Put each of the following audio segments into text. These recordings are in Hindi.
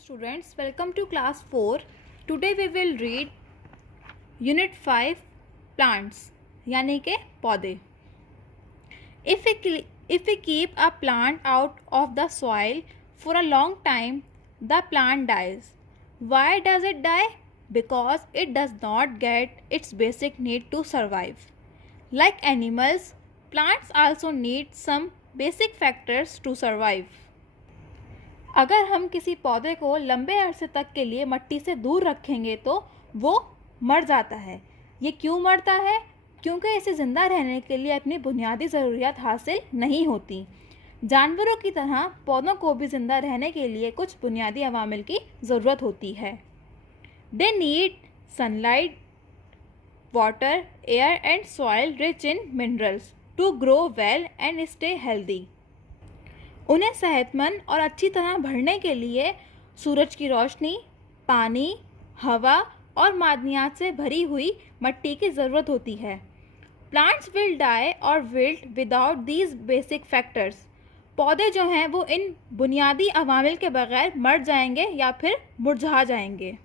students, welcome to class 4. Today we will read unit 5 plants यानी के पौधे. If we keep a plant out of the soil for a long time, the plant dies. Why does it die? Because it does not get its basic need to survive. Like animals, plants also need some basic factors to survive. अगर हम किसी पौधे को लंबे अरसे तक के लिए मिट्टी से दूर रखेंगे तो वो मर जाता है. ये क्यों मरता है? क्योंकि इसे ज़िंदा रहने के लिए अपनी बुनियादी ज़रूरियात हासिल नहीं होती. जानवरों की तरह पौधों को भी ज़िंदा रहने के लिए कुछ बुनियादी अवामिल की ज़रूरत होती है. They need sunlight, water, air and soil rich in minerals to grow well and stay healthy. उन्हें सेहतमंद और अच्छी तरह बढ़ने के लिए सूरज की रोशनी, पानी, हवा और मादनियात से भरी हुई मिट्टी की ज़रूरत होती है. प्लांट्स विल डाई और wilt without these basic factors. पौधे जो हैं वो इन बुनियादी अवामिल के बगैर मर जाएंगे या फिर मुरझा जाएंगे.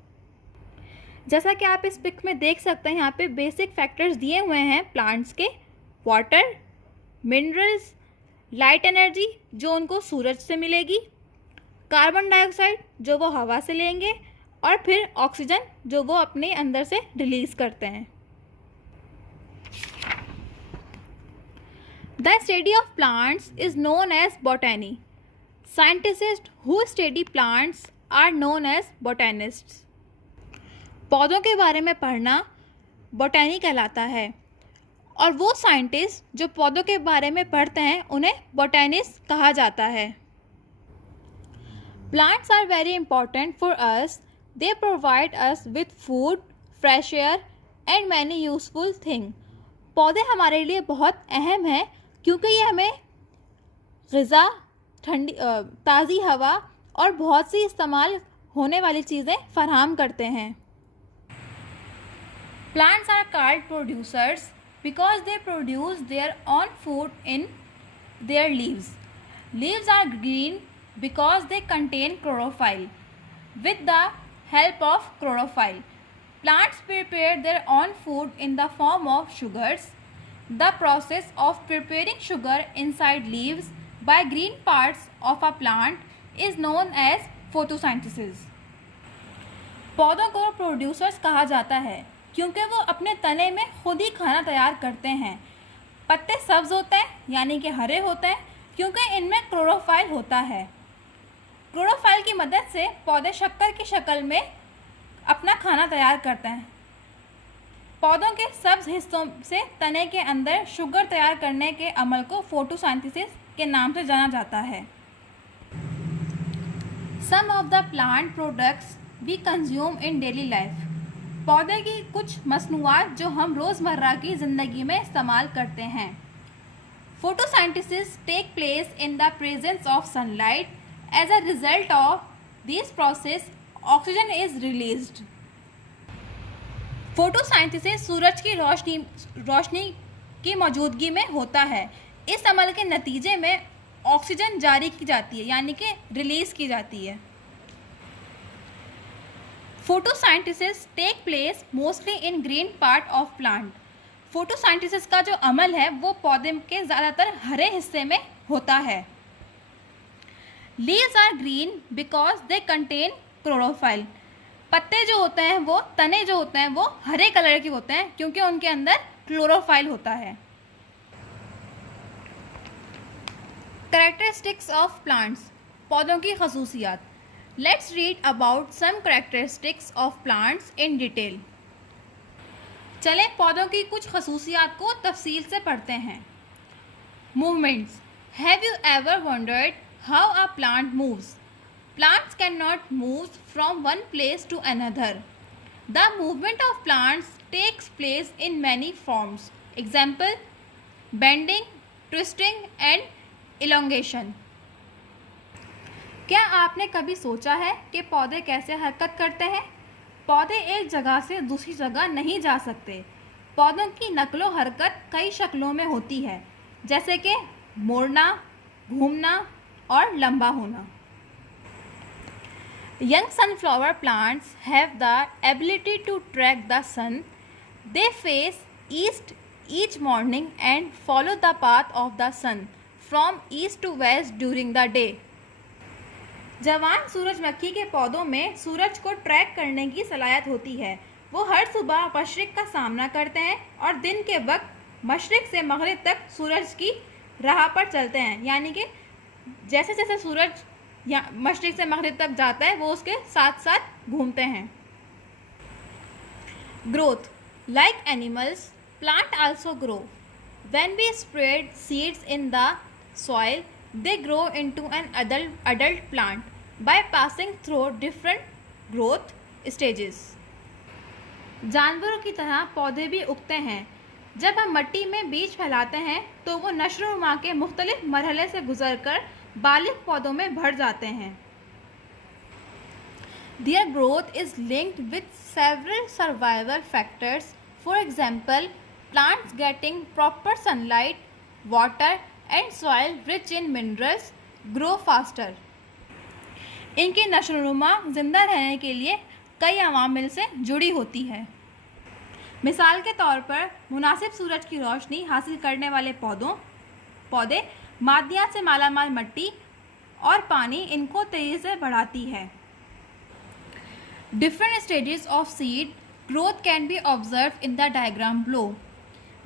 जैसा कि आप इस पिक में देख सकते हैं, यहाँ पे बेसिक फैक्टर्स दिए हुए हैं प्लांट्स के. वाटर, मिनरल्स, लाइट एनर्जी जो उनको सूरज से मिलेगी, कार्बन डाइऑक्साइड जो वो हवा से लेंगे, और फिर ऑक्सीजन जो वो अपने अंदर से रिलीज़ करते हैं. The study of plants is known as botany. Scientists who study plants are known as botanists. पौधों के बारे में पढ़ना बॉटनी कहलाता है, और वो साइंटिस्ट जो पौधों के बारे में पढ़ते हैं उन्हें बॉटनिस्ट कहा जाता है. Plants are very important for us. They provide us with food, fresh air and many useful thing. पौधे हमारे लिए बहुत अहम हैं क्योंकि ये हमें ग़िज़ा, ठंडी ताज़ी हवा और बहुत सी इस्तेमाल होने वाली चीज़ें फराहम करते हैं. Plants are called producers because they produce their own food in their leaves. Leaves are green because they contain chlorophyll. With the help of chlorophyll, plants prepare their own food in the form of sugars. The process of preparing sugar inside leaves by green parts of a plant is known as photosynthesis. पौधों को प्रोड्यूसर्स कहा जाता है क्योंकि वो अपने तने में खुद ही खाना तैयार करते हैं. पत्ते सब्ज होते हैं यानी कि हरे होते हैं क्योंकि इनमें क्लोरोफाइल होता है. क्लोरोफाइल की मदद से पौधे शक्कर की शक्ल में अपना खाना तैयार करते हैं. पौधों के सब्ज हिस्सों से तने के अंदर शुगर तैयार करने के अमल को फोटोसिंथेसिस के नाम से जाना जाता है. Some of the plant products we consume in daily life. पौधे की कुछ मसनूआत जो हम रोज़मर्रा की ज़िंदगी में इस्तेमाल करते हैं. Photosynthesis take place in the presence of sunlight. As a result of this process oxygen is released. Photosynthesis सूरज की रोशनी की मौजूदगी में होता है. इस अमल के नतीजे में ऑक्सीजन जारी की जाती है यानी कि रिलीज़ की जाती है. Photosynthesis take place mostly in green part of plant. Photosynthesis का जो अमल है वो पौधे के ज़्यादातर हरे हिस्से में होता है. Leaves are green because they contain chlorophyll. पत्ते जो होते हैं वो, तने जो होते हैं वो हरे कलर के होते हैं क्योंकि उनके अंदर क्लोरोफाइल होता है. Characteristics of plants. पौधों की खसूसियात. Let's read about some characteristics of plants in detail. चलें पौधों की कुछ खसूसियात को तफसील से पढ़ते हैं. Movements. Have you ever wondered how a plant moves? Plants cannot move from one place to another. The movement of plants takes place in many forms. Example: bending, twisting and elongation. क्या आपने कभी सोचा है कि पौधे कैसे हरकत करते हैं? पौधे एक जगह से दूसरी जगह नहीं जा सकते. पौधों की नकलो हरकत कई शक्लों में होती है, जैसे कि मोड़ना, घूमना और लंबा होना. Young sunflower plants have the ability to track the sun. They face east each morning and follow the path of the sun from east to west during the day. जवान सूरजमुखी के पौधों में सूरज को ट्रैक करने की सलाहियत होती है। वो हर सुबह मशरिक का सामना करते हैं और दिन के वक्त मशरिक से मगरिब तक सूरज की राह पर चलते हैं, यानी कि जैसे जैसे सूरज या मशरिक से मगरिब तक जाता है वो उसके साथ साथ घूमते हैं। Growth, like animals, plant also grow. When we spread seeds in the soil, they grow into an adult plant by passing through different growth stages. जानवरों की तरह पौधे भी उगते हैं। जब हम मिट्टी में बीज फैलाते हैं तो वो नशोनुमा के मुख्तलिफ मरहले से गुजरकर बालिग पौधों में भर जाते हैं। Their growth is linked with several survival factors. For example, plants getting proper sunlight, water and soil rich in minerals grow faster. इनकी नशोनुमा जिंदा रहने के लिए कई अवामिल से जुड़ी होती है। मिसाल के तौर पर मुनासिब सूरज की रोशनी हासिल करने वाले पौधे मादियात से मालामाल मिट्टी और पानी इनको तेजी से बढ़ाती है। Different stages of seed growth can be observe in the diagram below.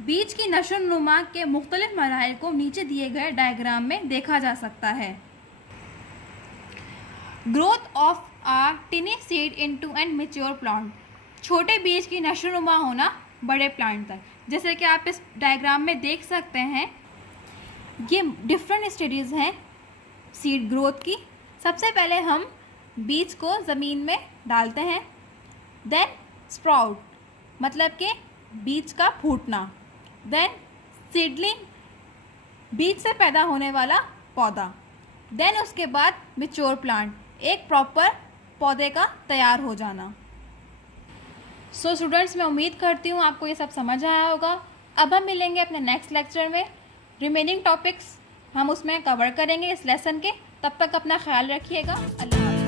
बीज की नशोनुमा के मुख्तलिफ मराहिल को नीचे दिए गए डायग्राम में देखा जा सकता है। Growth of a tiny seed into an mature plant, छोटे बीज की नशोनुमा होना बड़े प्लांट तक। जैसे कि आप इस डायग्राम में देख सकते हैं, ये डिफरेंट स्टेजेस हैं सीड ग्रोथ की। सबसे पहले हम बीज को ज़मीन में डालते हैं, देन स्प्राउट मतलब कि बीज का फूटना, देन सीडलिंग बीज से पैदा होने वाला पौधा, देन उसके बाद मैच्योर प्लांट एक प्रॉपर पौधे का तैयार हो जाना। सो स्टूडेंट्स, मैं उम्मीद करती हूँ आपको ये सब समझ आया होगा। अब हम मिलेंगे अपने नेक्स्ट लेक्चर में। रिमेनिंग टॉपिक्स हम उसमें कवर करेंगे इस लेसन के। तब तक अपना ख्याल रखिएगा। अल्लाह हाफ़िज़।